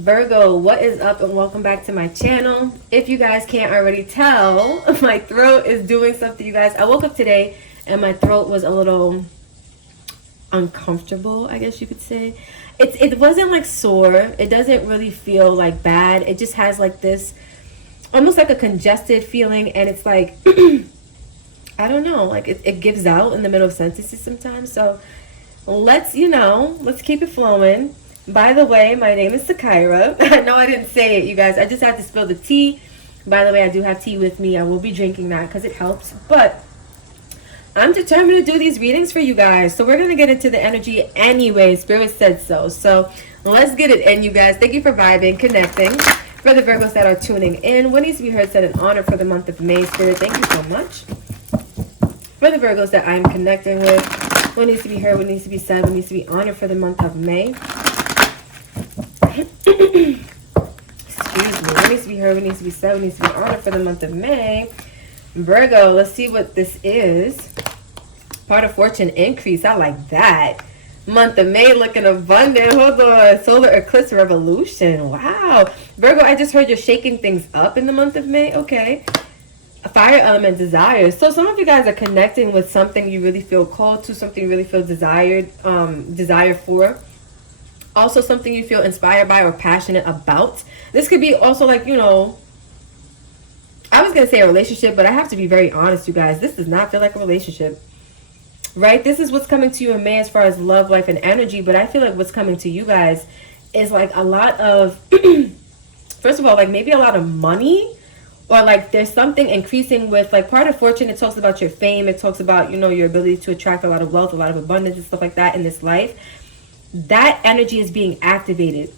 Virgo, what is up, and welcome back to my channel. If you guys can't already tell, my throat is doing something, you guys. I woke up today and my throat was a little uncomfortable, I guess you could say. It wasn't like sore. It doesn't really feel like bad. It just has like this almost like a congested feeling, and it's like I don't know, like it gives out in the middle of sentences sometimes. So let's keep it flowing. By the way, my name is Sakira. I know I didn't say it, you guys. I just had to spill the tea. By the way, I do have tea with me. I will be drinking that because it helps. But I'm determined to do these readings for you guys. So we're going to get into the energy anyway. Spirit said so. So let's get it in, you guys. Thank you for vibing, connecting. For the Virgos that are tuning in, what needs to be heard, said, and honored for the month of May. Spirit, thank you so much. For the Virgos that I'm connecting with, what needs to be heard, what needs to be said, what needs to be honored for the month of May. Excuse me. What needs to be heard, what needs to be said, what needs to be honored for the month of May. Virgo, let's see what this is. Part of fortune increase. I like that. Month of May looking abundant. Hold on. Solar eclipse revolution. Wow. Virgo, I just heard you're shaking things up in the month of May. Okay. A fire element desire. So some of you guys are connecting with something you really feel called to, something you really feel desire for. Also something you feel inspired by or passionate about. This could be also like, I was going to say a relationship, but I have to be very honest, you guys. This does not feel like a relationship, right? This is what's coming to you in May as far as love, life, and energy. But I feel like what's coming to you guys is like a lot of, first of all, like maybe a lot of money, or like there's something increasing with like part of fortune. It talks about your fame. It talks about, your ability to attract a lot of wealth, a lot of abundance and stuff like that in this life. That energy is being activated.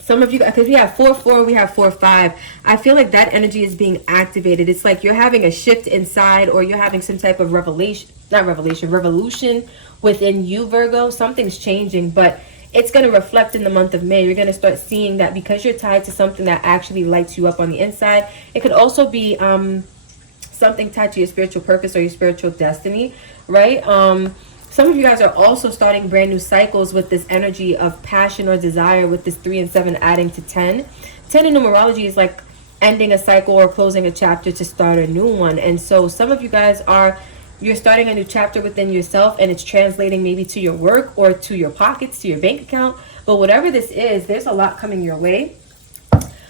Some of you, because we have 4-4, we have 4-5. I feel like that energy is being activated. It's like you're having a shift inside, or you're having some type of revolution within you, Virgo. Something's changing, but it's going to reflect in the month of May. You're going to start seeing that because you're tied to something that actually lights you up on the inside. It could also be something tied to your spiritual purpose or your spiritual destiny, right? Some of you guys are also starting brand new cycles with this energy of passion or desire, with this 3 and 7 adding to 10. 10 in numerology is like ending a cycle or closing a chapter to start a new one. And so some of you guys you're starting a new chapter within yourself, and it's translating maybe to your work or to your pockets, to your bank account. But whatever this is, there's a lot coming your way.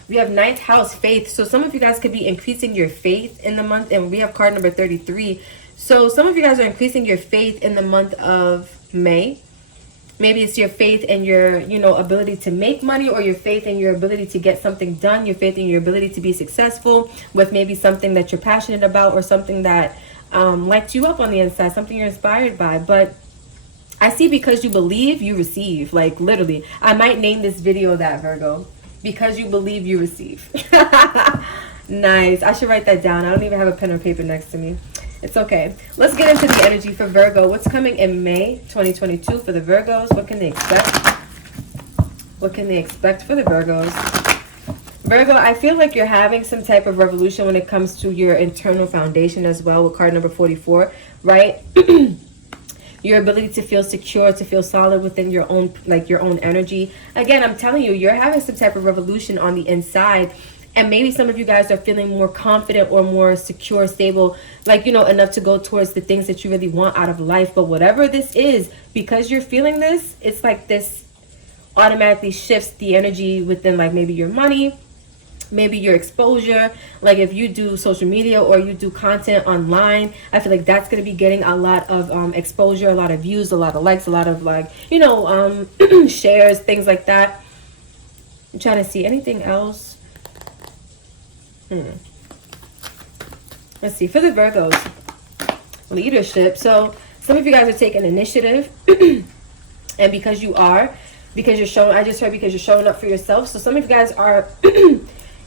We have 9th house, faith. So some of you guys could be increasing your faith in the month, and we have card number 33. So some of you guys are increasing your faith in the month of May. Maybe it's your faith in your, ability to make money, or your faith in your ability to get something done, your faith in your ability to be successful with maybe something that you're passionate about, or something that lights you up on the inside, something you're inspired by. But I see because you believe, you receive. Like literally, I might name this video that, Virgo. Because you believe, you receive. Nice. I should write that down. I don't even have a pen or paper next to me. It's okay. Let's get into the energy for Virgo. What's coming in May 2022 for the Virgos? What can they expect? What can they expect for the Virgos? Virgo, I feel like you're having some type of revolution when it comes to your internal foundation as well, with card number 44, right? Your ability to feel secure, to feel solid within your own energy. Again, I'm telling you, you're having some type of revolution on the inside. And maybe some of you guys are feeling more confident or more secure, stable, enough to go towards the things that you really want out of life. But whatever this is, because you're feeling this, it's like this automatically shifts the energy within, like maybe your money, maybe your exposure. Like if you do social media or you do content online, I feel like that's going to be getting a lot of exposure, a lot of views, a lot of likes, a lot of shares, things like that. I'm trying to see anything else. Let's see, for the Virgos, leadership. So some of you guys are taking initiative, and because you're showing, I just heard because you're showing up for yourself. So some of you guys are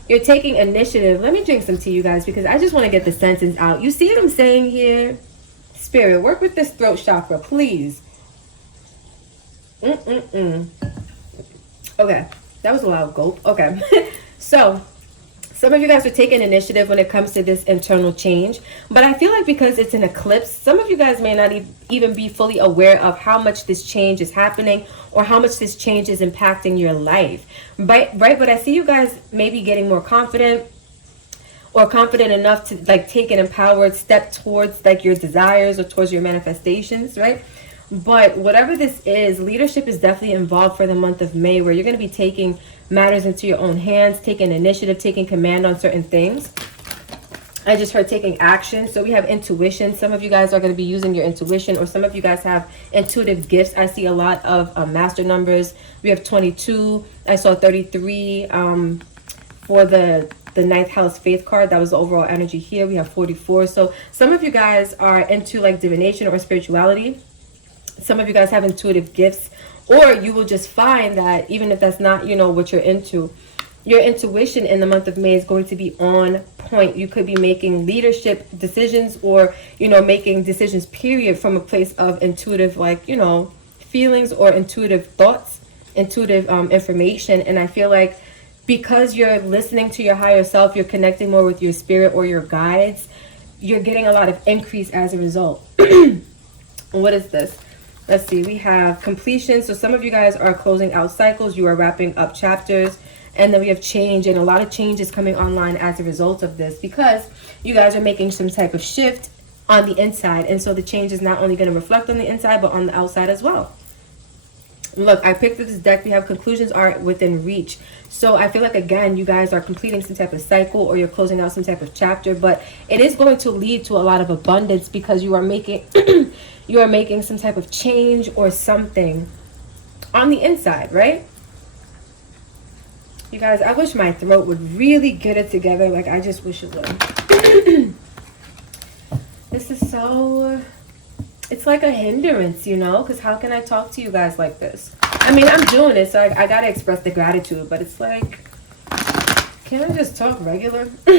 you're taking initiative. Let me drink some tea, you guys, because I just want to get the sentence out. You see what I'm saying here? Spirit, work with this throat chakra, please. Okay, that was a loud gulp. Okay. So Some of you guys are taking initiative when it comes to this internal change. But I feel like because it's an eclipse, some of you guys may not even be fully aware of how much this change is happening or how much this change is impacting your life. Right? But I see you guys maybe getting more confident, or confident enough to like take an empowered step towards like your desires or towards your manifestations, right? But whatever this is, leadership is definitely involved for the month of May, where you're going to be taking matters into your own hands, taking initiative, taking command on certain things. I just heard taking action. So we have intuition. Some of you guys are going to be using your intuition, or some of you guys have intuitive gifts. I see a lot of master numbers. We have 22. I saw 33 for the ninth house faith card. That was the overall energy here. We have 44. So some of you guys are into like divination or spirituality. Some of you guys have intuitive gifts, or you will just find that even if that's not, you know, what you're into, your intuition in the month of May is going to be on point. You could be making leadership decisions, or, you know, making decisions period from a place of intuitive, like, you know, feelings or intuitive thoughts, intuitive information. And I feel like because you're listening to your higher self, you're connecting more with your spirit or your guides, you're getting a lot of increase as a result. What is this? Let's see, we have completion. So some of you guys are closing out cycles. You are wrapping up chapters. And then we have change, and a lot of change is coming online as a result of this, because you guys are making some type of shift on the inside. And so the change is not only going to reflect on the inside, but on the outside as well. Look, I picked up this deck. We have conclusions are within reach. So I feel like, again, you guys are completing some type of cycle, or you're closing out some type of chapter, but it is going to lead to a lot of abundance, because you are making you are making some type of change or something on the inside, right? You guys, I wish my throat would really get it together. Like, I just wish it would. This is so... It's like a hindrance, you know? Because how can I talk to you guys like this? I mean, I'm doing it, so I got to express the gratitude. But it's like, can I just talk regular? For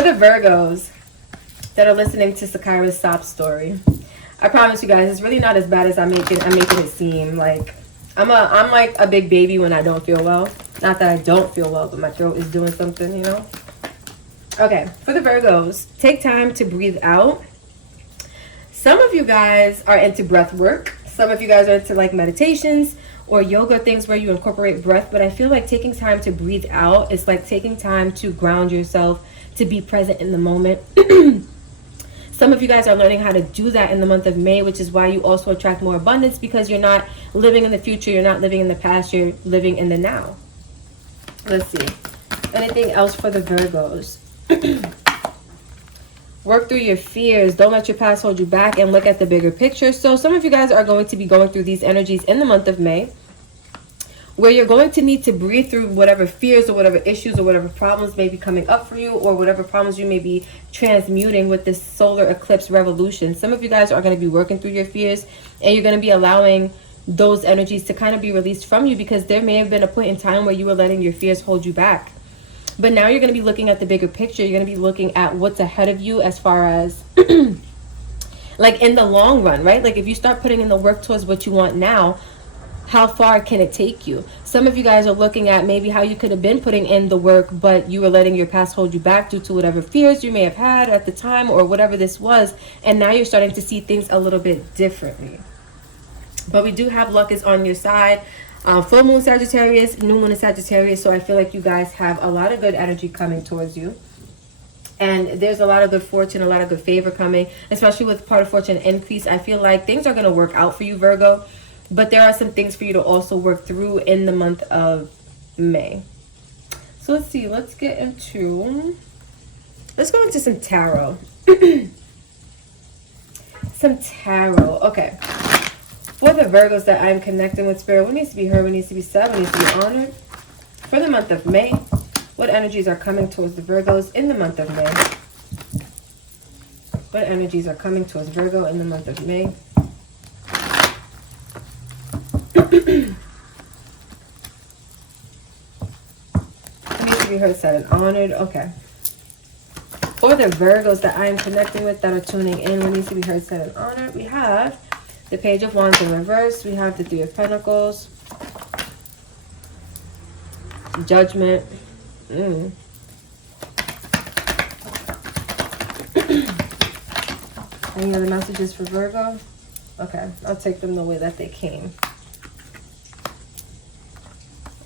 the Virgos that are listening to Sakira's sob story, I promise you guys, it's really not as bad as I'm making it seem. Like, I'm like a big baby when I don't feel well. Not that I don't feel well, but my throat is doing something, you know? Okay, for the Virgos, take time to breathe out. Some of you guys are into breath work. Some of you guys are into like meditations or yoga, things where you incorporate breath. But I feel like taking time to breathe out is like taking time to ground yourself, to be present in the moment. Some of you guys are learning how to do that in the month of May, which is why you also attract more abundance, because you're not living in the future, you're not living in the past, you're living in the now. Let's see. Anything else for the Virgos? Work through your fears. Don't let your past hold you back, and look at the bigger picture. So some of you guys are going to be going through these energies in the month of May, where you're going to need to breathe through whatever fears or whatever issues or whatever problems may be coming up for you, or whatever problems you may be transmuting with this solar eclipse revolution. Some of you guys are going to be working through your fears, and you're going to be allowing those energies to kind of be released from you, because there may have been a point in time where you were letting your fears hold you back. But now you're going to be looking at the bigger picture. You're going to be looking at what's ahead of you, as far as like in the long run, right? Like if you start putting in the work towards what you want now, how far can it take you? Some of you guys are looking at maybe how you could have been putting in the work, but you were letting your past hold you back due to whatever fears you may have had at the time, or whatever this was. And now you're starting to see things a little bit differently. But we do have luck is on your side. Full moon Sagittarius, new moon is Sagittarius. So I feel like you guys have a lot of good energy coming towards you. And there's a lot of good fortune, a lot of good favor coming, especially with part of fortune increase. I feel like things are going to work out for you, Virgo. But there are some things for you to also work through in the month of May. So let's see. Let's go into some tarot. Some tarot. Okay. For the Virgos that I'm connecting with, Spirit, what needs to be heard, what needs to be said, what needs to be honored? For the month of May, what energies are coming towards the Virgos in the month of May? What energies are coming towards Virgo in the month of May? What needs to be heard, said, and honored? Okay. For the Virgos that I am connecting with that are tuning in, what needs to be heard, said, and honored? We have the Page of Wands in reverse. We have the Three of Pentacles. Judgment. Any other messages for Virgo? Okay, I'll take them the way that they came.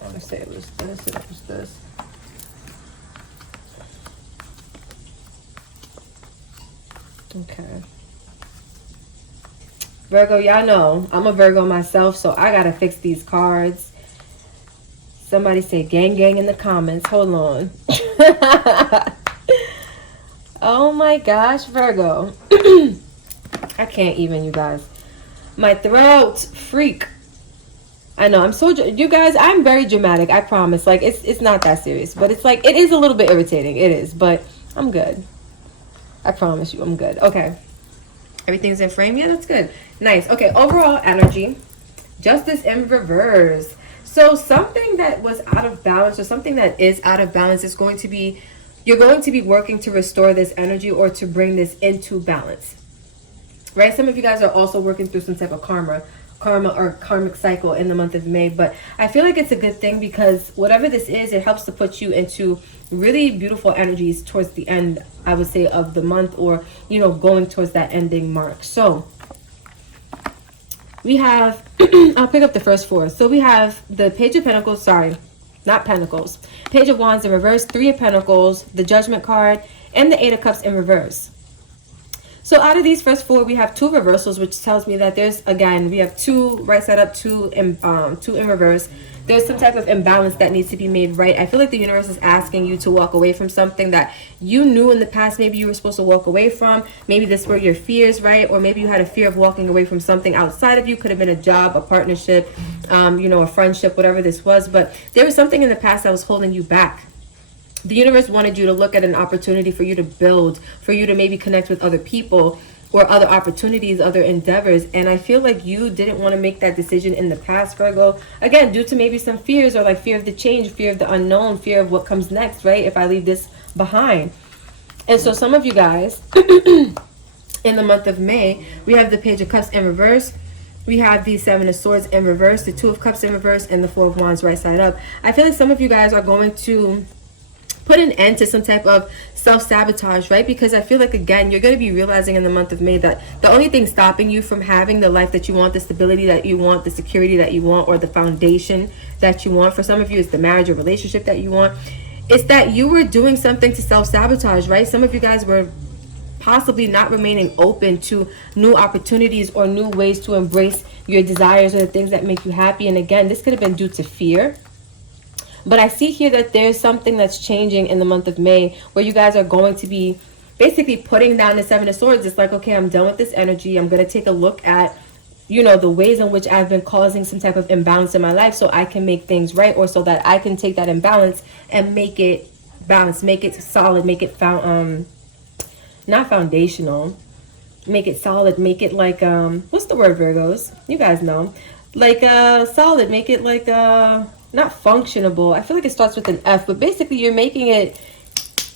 I want to say it was this, it was this. Okay. Virgo, y'all know I'm a Virgo myself, so I gotta fix these cards. Somebody say gang gang in the comments. Hold on. Oh my gosh, Virgo. I can't even, you guys. My throat, freak. I know, I'm so, you guys, I'm very dramatic, I promise. Like, it's not that serious, but it's like, it is a little bit irritating. It is, but I'm good. I promise you, I'm good. Okay. Everything's in frame? Yeah, that's good. Nice. Okay, overall energy. Justice in reverse. So something that was out of balance, or something that is out of balance, is going to be, you're going to be working to restore this energy or to bring this into balance. Right? Some of you guys are also working through some type of karma or karmic cycle in the month of May, but I feel like it's a good thing because whatever this is, it helps to put you into really beautiful energies towards the end, I would say, of the month, or, you know, going towards that ending mark. So we have, I'll pick up the first four. So we have the Page of Pentacles, sorry, not Pentacles, Page of Wands in reverse, Three of Pentacles, the Judgment card, and the Eight of Cups in reverse. So out of these first four, we have two reversals, which tells me that there's, again, we have two right side up, two in reverse. There's some type of imbalance that needs to be made right. I feel like the universe is asking you to walk away from something that you knew in the past maybe you were supposed to walk away from. Maybe this were your fears, right? Or maybe you had a fear of walking away from something outside of you. Could have been a job, a partnership, you know, a friendship, whatever this was. But there was something in the past that was holding you back. The universe wanted you to look at an opportunity for you to build, for you to maybe connect with other people or other opportunities, other endeavors. And I feel like you didn't want to make that decision in the past, Virgo. Again, due to maybe some fears, or like fear of the change, fear of the unknown, fear of what comes next, right? If I leave this behind. And so some of you guys, in the month of May, we have the Page of Cups in reverse. We have the Seven of Swords in reverse, the Two of Cups in reverse, and the Four of Wands right side up. I feel like some of you guys are going to put an end to some type of self-sabotage, right? Because I feel like, again, you're going to be realizing in the month of May that the only thing stopping you from having the life that you want, the stability that you want, the security that you want, or the foundation that you want, for some of you it's the marriage or relationship that you want, it's that you were doing something to self-sabotage, right? Some of you guys were possibly not remaining open to new opportunities or new ways to embrace your desires or the things that make you happy. And again, this could have been due to fear. But I see here that there's something that's changing in the month of May where you guys are going to be basically putting down the Seven of Swords. It's like, okay, I'm done with this energy. I'm going to take a look at, you know, the ways in which I've been causing some type of imbalance in my life so I can make things right, or so that I can take that imbalance and make it balanced, make it solid, make it not foundational, make it solid, make it like, what's the word, Virgos? You guys know. Like, solid, make it like, not functionable. I feel like it starts with an F, but basically you're making it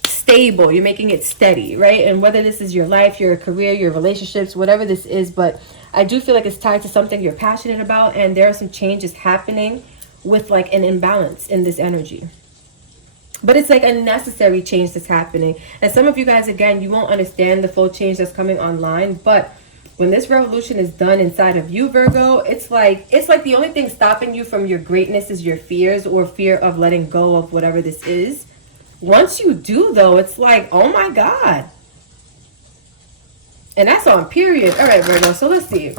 stable. You're making it steady, right? And whether this is your life, your career, your relationships, whatever this is, but I do feel like it's tied to something you're passionate about, and there are some changes happening with like an imbalance in this energy. But it's like a necessary change that's happening. And some of you guys, again, you won't understand the full change that's coming online, but when this revolution is done inside of you, Virgo, it's like the only thing stopping you from your greatness is your fears, or fear of letting go of whatever this is. Once you do, though, it's like, oh my God. And that's on period. All right, Virgo, so let's see.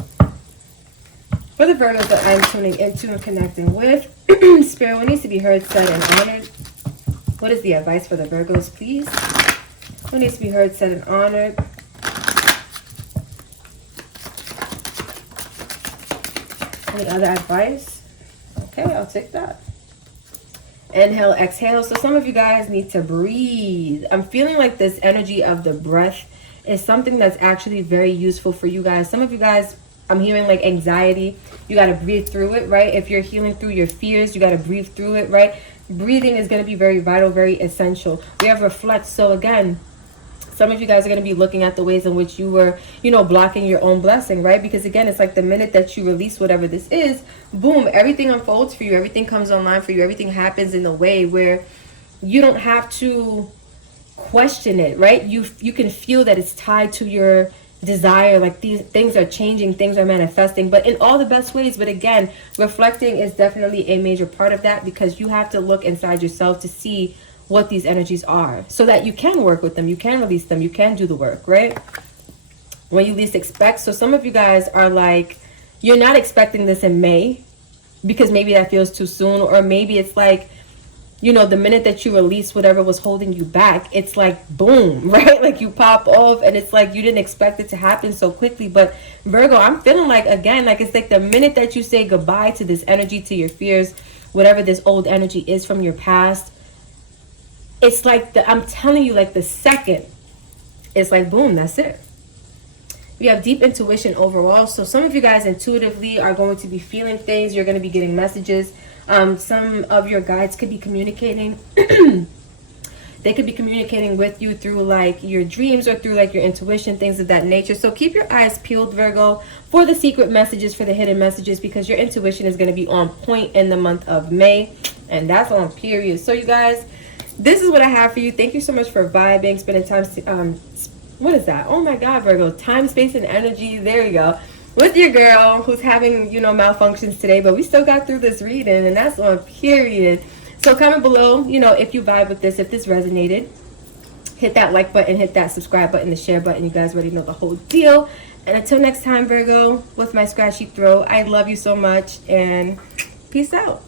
For the Virgos that I'm tuning into and connecting with, Spirit, what needs to be heard, said, and honored? What is the advice for the Virgos, please? What needs to be heard, said, and honored? Any other advice? Okay, I'll take that. Inhale, exhale. So some of you guys need to breathe. I'm feeling like this energy of the breath is something that's actually very useful for you guys. Some of you guys, I'm hearing like anxiety. You got to breathe through it, right? If you're healing through your fears, you got to breathe through it, right? Breathing is going to be very vital, very essential. We have reflect. So again, Some of you guys are going to be looking at the ways in which you were, you know, blocking your own blessing, right? Because again, it's like the minute that you release whatever this is, boom, everything unfolds for you. Everything comes online for you. Everything happens in a way where you don't have to question it, right? You can feel that it's tied to your desire, like these things are changing, things are manifesting, but in all the best ways. But again, reflecting is definitely a major part of that, because you have to look inside yourself to see what these energies are, so that you can work with them, you can release them, you can do the work, right? When you least expect. So some of you guys are like, you're not expecting this in May, because maybe that feels too soon, or maybe it's like, you know, the minute that you release whatever was holding you back, it's like boom, right? Like you pop off, and it's like you didn't expect it to happen so quickly. But Virgo, I'm feeling like, again, like it's like the minute that you say goodbye to this energy, to your fears, whatever this old energy is from your past, it's like I'm telling you, like the second, it's like boom, that's it. We have deep intuition overall. So some of you guys intuitively are going to be feeling things. You're going to be getting messages. Some of your guides could be communicating. They could be communicating with you through like your dreams, or through like your intuition, things of that nature. So keep your eyes peeled, Virgo, for the secret messages, for the hidden messages, because your intuition is going to be on point in the month of May. And that's on period. So you guys, this is what I have for you. Thank you so much for vibing, spending time, what is that? Oh my God, Virgo, time, space, and energy. There you go. With your girl who's having, you know, malfunctions today, but we still got through this reading, and that's on period. So comment below, you know, if you vibe with this, if this resonated. Hit that like button, hit that subscribe button, the share button. You guys already know the whole deal. And until next time, Virgo, with my scratchy throat, I love you so much, and peace out.